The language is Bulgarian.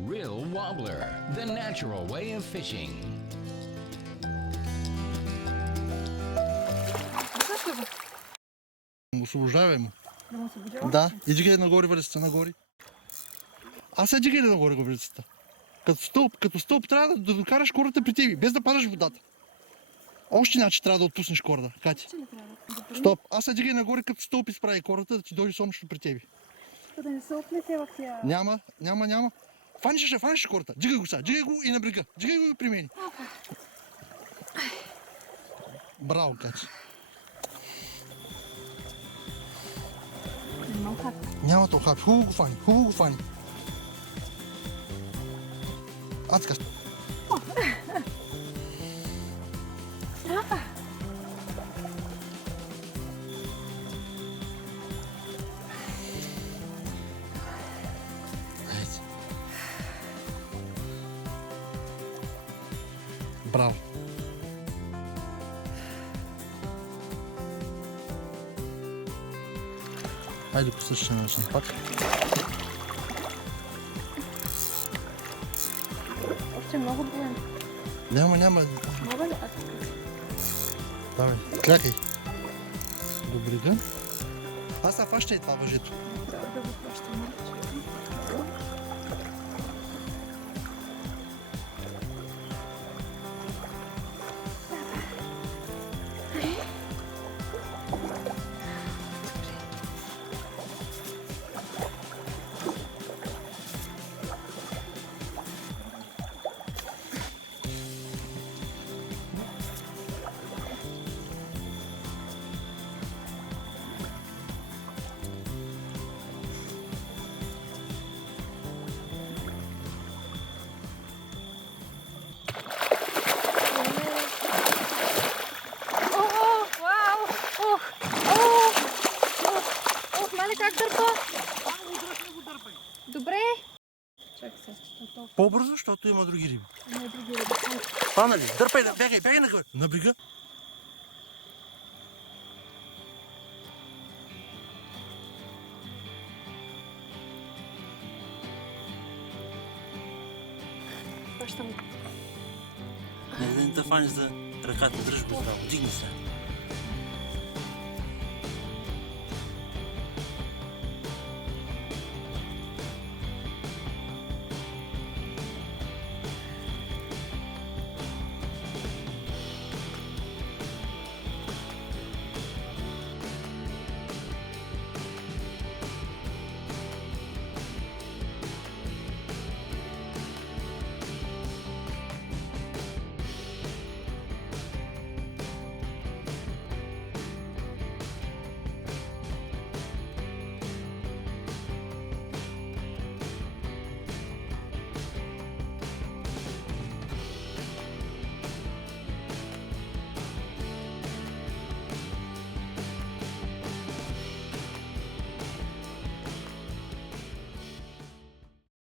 Real Wobbler, the natural way of fishing. Освобождавай му. Да му освободяваш? Да, и дигай нагоре валицата, нагоре. А сега дигай нагоре валицата. Като стълб трябва да докараш кората при тебе, без да падаш в водата. Още иначе трябва да отпуснеш кората, Кати. Че не трябва да добре. Стоп, аз сега дигай нагоре, като стълб изправи кората, да ти дойде сонното при тебе. Да не се оплете в тия... Няма. Фаниш кората. Дигай го сега, дигай го и на брега. Дигай го и при мен. Браво, Кати. Не мал хапи. Няма то хапи. Хубаво го фани. А така. Браво. Хайде по същия начин пак. Още много болен. Няма. Мога ли? Аз Давай, клякай. До брега. Аз сега фащай това въжето. трябва да го плащам. Мале, как дърпа? Добре. Чакай сега, че толкова. По-бързо, защото има други риби. Не, други ръби. Фана ли? Дърпай, бягай на брега. Хващам. Не да фаниш за ръката, дръж го здраво, дигни се.